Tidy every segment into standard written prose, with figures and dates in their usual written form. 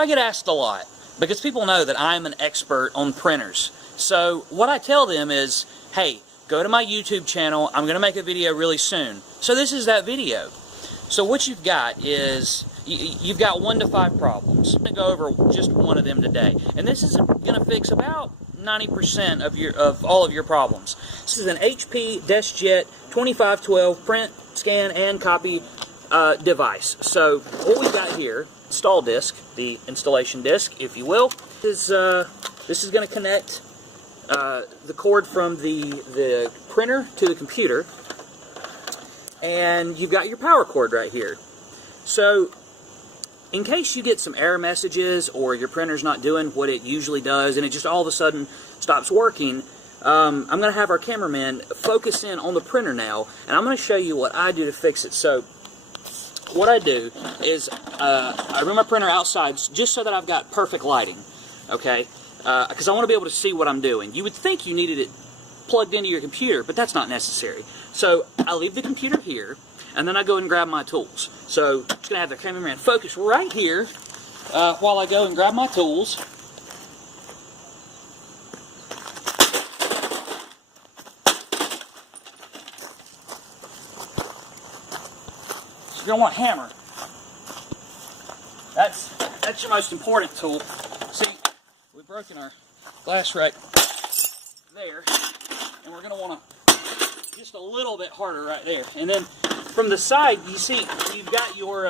I get asked a lot because people know that I'm an expert on printers. So what I tell them is, hey, go to my YouTube channel. I'm going to make a video really soon. So this is that video. So what you've got is, you've got 1 to 5 problems. I'm going to go over just one of them today. And this is going to fix about 90% of all of your problems. This is an HP DeskJet 2512 print, scan, and copy device. So what we've got here, install disk, the installation disk, if you will, is this is going to connect the cord from the printer to the computer, and you've got your power cord right here. So in case you get some error messages or your printer's not doing what it usually does and it just all of a sudden stops working, I'm going to have our cameraman focus in on the printer now, and I'm going to show you what I do to fix it. So what I do is I run my printer outside just so that I've got perfect lighting, okay? Because I want to be able to see what I'm doing. You would think you needed it plugged into your computer, but that's not necessary. So I leave the computer here, and then I go and grab my tools. So I'm just going to have the cameraman focus right here while I go and grab my tools. So you're going to want a hammer. That's your most important tool. See, we've broken our glass right there, and we're going to want to just a little bit harder right there. And then from the side, you see you've got your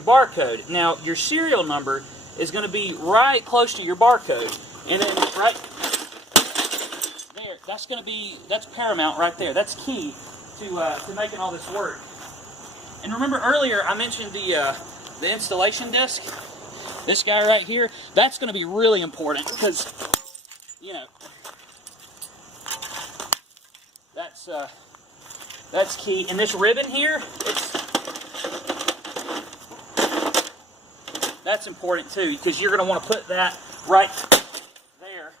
barcode. Now your serial number is going to be right close to your barcode, and then right there, that's paramount right there. That's key to making all this work. And remember earlier I mentioned the installation disc. This guy right here, that's going to be really important because, you know, that's key. And this ribbon here, that's important too, because you're going to want to put that right there.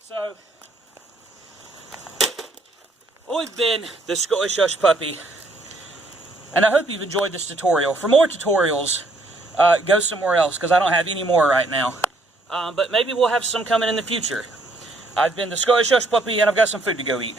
So, we've been the Scottish Hush Puppy, and I hope you've enjoyed this tutorial. For more tutorials, go somewhere else, because I don't have any more right now. But maybe we'll have some coming in the future. I've been the Scottish Hush Puppy, and I've got some food to go eat.